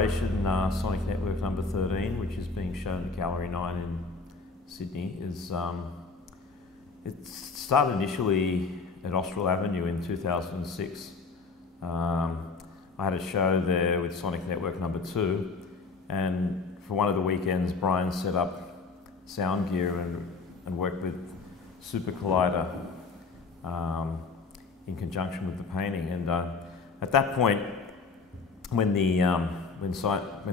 collaboration, Sonic Network number 13, which is being shown at Gallery 9 in Sydney, is it started initially at Austral Avenue in 2006. I had a show there with Sonic Network number 2, and for one of the weekends Brian set up sound gear and worked with Super Collider in conjunction with the painting. And at that point, when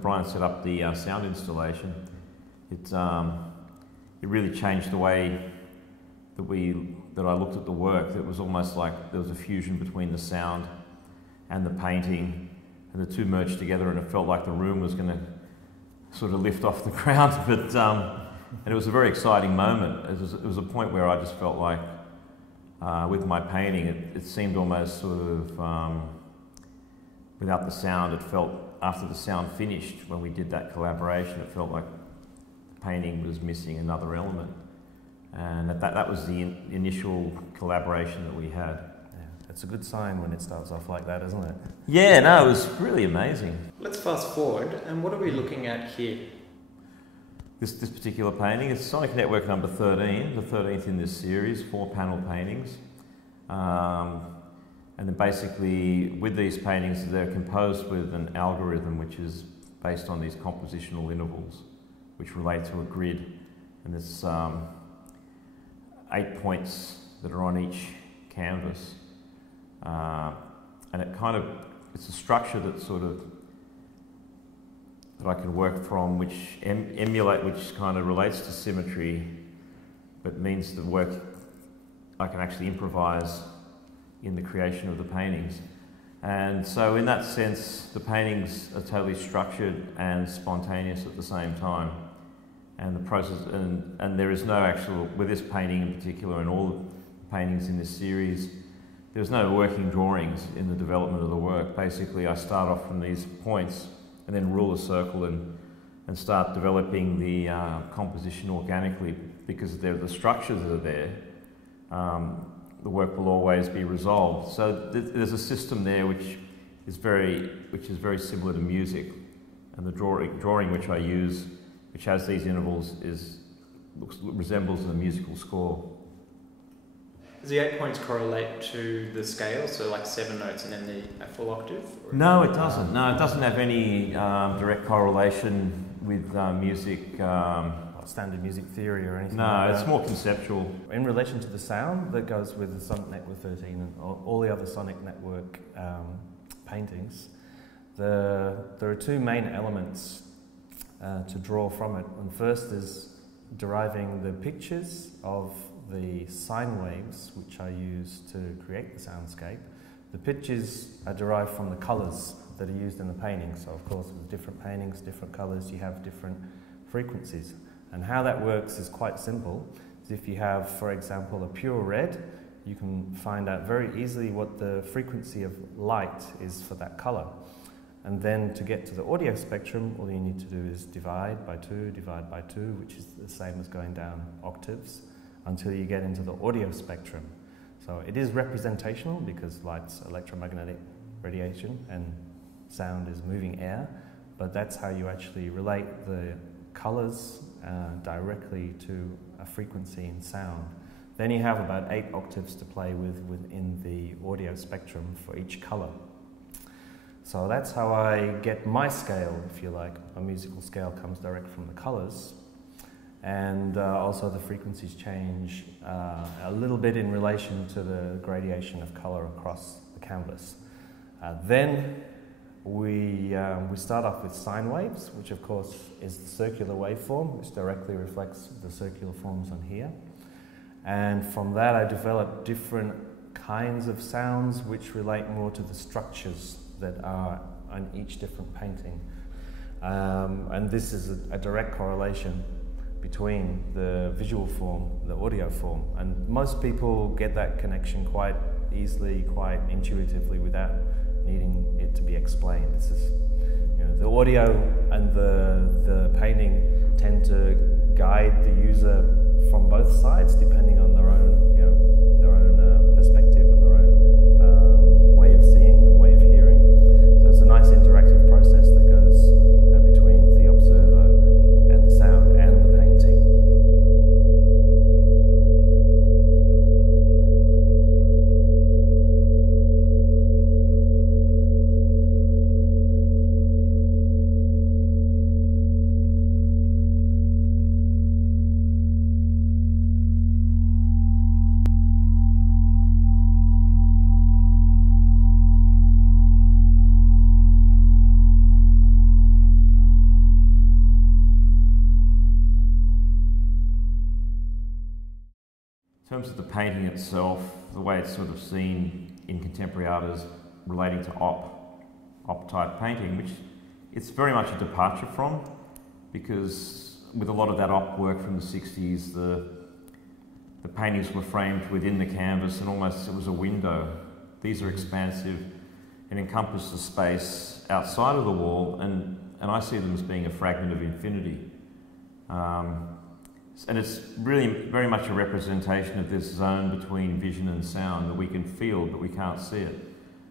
Brian set up the sound installation, it really changed the way that I looked at the work. It was almost like there was a fusion between the sound and the painting, and the two merged together, and it felt like the room was going to sort of lift off the ground. But and it was a very exciting moment. It was a point where I just felt like, with my painting, it seemed almost sort of without the sound. It felt, after the sound finished, when we did that collaboration, it felt like the painting was missing another element. And that was the initial collaboration that we had. Yeah, it's a good sign when it starts off like that, isn't it? Yeah, no, it was really amazing. Let's fast forward, and what are we looking at here? This particular painting is Sonic Network number 13, the 13th in this series, 4 panel paintings. And then basically with these paintings, they're composed with an algorithm which is based on these compositional intervals which relate to a grid. And there's 8 points that are on each canvas. And it's a structure that I can work from, which which kind of relates to symmetry, but means the work I can actually improvise in the creation of the paintings. And so in that sense, the paintings are totally structured and spontaneous at the same time. And the process, and there is no actual, with this painting in particular and all the paintings in this series, there's no working drawings in the development of the work. Basically, I start off from these points and then rule a circle and start developing the composition organically, because they're the structures that are there. The work will always be resolved. So there's a system there which is very similar to music, and the drawing which I use, which has these intervals, resembles a musical score. Does the 8 points correlate to the scale, so like 7 notes and then a full octave? Or? No, it doesn't. No, it doesn't have any direct correlation with music. Standard music theory or anything. No, like it's more conceptual. In relation to the sound that goes with the Sonic Network 13 and all the other Sonic Network paintings, there are 2 main elements to draw from it. And first is deriving the pictures of the sine waves, which I use to create the soundscape. The pictures are derived from the colours that are used in the painting. So of course, with different paintings, different colours, you have different frequencies. And how that works is quite simple. If you have, for example, a pure red, you can find out very easily what the frequency of light is for that colour. And then to get to the audio spectrum, all you need to do is divide by 2, which is the same as going down octaves, until you get into the audio spectrum. So it is representational, because light's electromagnetic radiation and sound is moving air, but that's how you actually relate the colours directly to a frequency in sound. Then you have about 8 octaves to play with within the audio spectrum for each colour. So that's how I get my scale, if you like. A musical scale comes direct from the colours, and also the frequencies change a little bit in relation to the gradation of colour across the canvas. Then we start off with sine waves, which of course is the circular waveform, which directly reflects the circular forms on here. And from that I develop different kinds of sounds which relate more to the structures that are on each different painting. And this is a direct correlation between the visual form, the audio form. And most people get that connection quite easily, quite intuitively, without needing it to be explained. This is, the audio and the painting tend to guide the user from both sides, depending on their own, perspective and their own way of seeing and way of hearing. So it's a nice interactive process that goes terms of the painting itself, the way it's sort of seen in contemporary art is relating to op type painting, which it's very much a departure from, because with a lot of that op work from the 60s, the paintings were framed within the canvas and almost it was a window. These are expansive and encompass the space outside of the wall, and I see them as being a fragment of infinity. And it's really very much a representation of this zone between vision and sound that we can feel but we can't see it.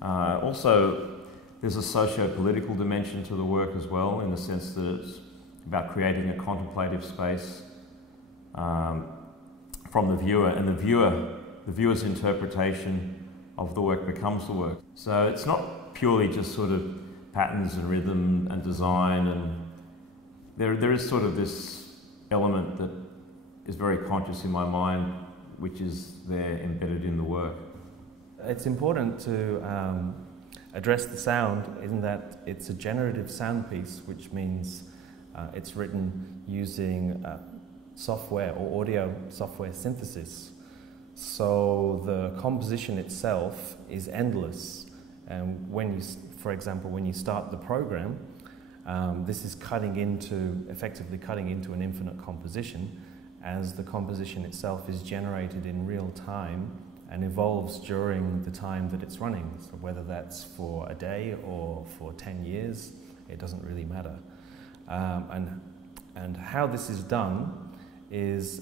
Also, there's a socio-political dimension to the work as well, in the sense that it's about creating a contemplative space from the viewer, and the viewer's interpretation of the work becomes the work. So it's not purely just sort of patterns and rhythm and design, and there is sort of this element that is very conscious in my mind, which is there embedded in the work. It's important to address the sound in that it's a generative sound piece, which means it's written using software or audio software synthesis. So the composition itself is endless, and for example, when you start the program, this is effectively cutting into an infinite composition, as the composition itself is generated in real time and evolves during the time that it's running. So whether that's for a day or for 10 years, it doesn't really matter. And how this is done is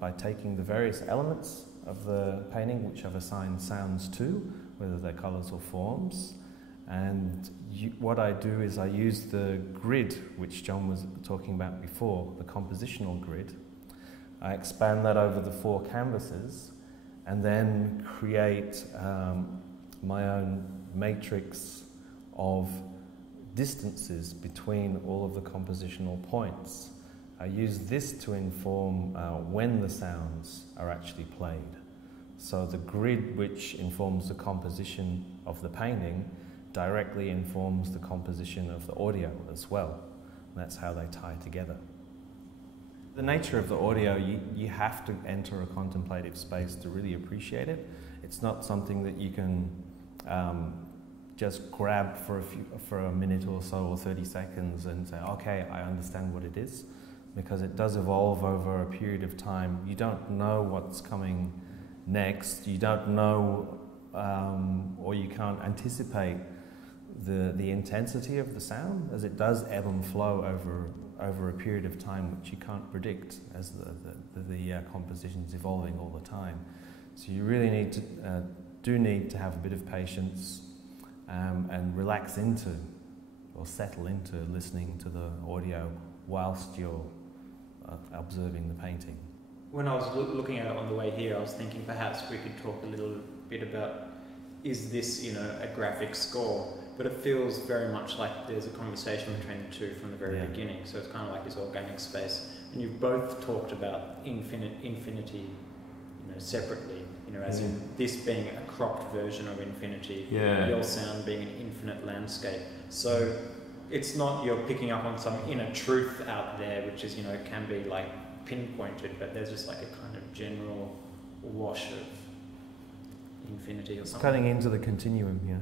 by taking the various elements of the painting which I've assigned sounds to, whether they're colours or forms, and what I do is I use the grid which John was talking about before, the compositional grid. I expand that over the 4 canvases and then create my own matrix of distances between all of the compositional points. I use this to inform when the sounds are actually played. So the grid which informs the composition of the painting directly informs the composition of the audio as well. And that's how they tie together. The nature of the audio, you have to enter a contemplative space to really appreciate it. It's not something that you can just grab for a minute or so or 30 seconds and say, okay, I understand what it is, because it does evolve over a period of time. You don't know what's coming next. You don't know, or you can't anticipate the intensity of the sound, as it does ebb and flow over a period of time which you can't predict, as the composition's evolving all the time. So you really need to have a bit of patience and relax into or settle into listening to the audio whilst you're observing the painting. When I was looking at it on the way here, I was thinking perhaps we could talk a little bit about, is this, a graphic score? But it feels very much like there's a conversation between the two from the very beginning. So it's kind of like this organic space. And you've both talked about infinity, separately. As in this being a cropped version of infinity, your sound being an infinite landscape. So it's not you're picking up on some inner truth out there, which is, can be like pinpointed, but there's just like a kind of general wash of infinity or something. Cutting into the continuum, yeah.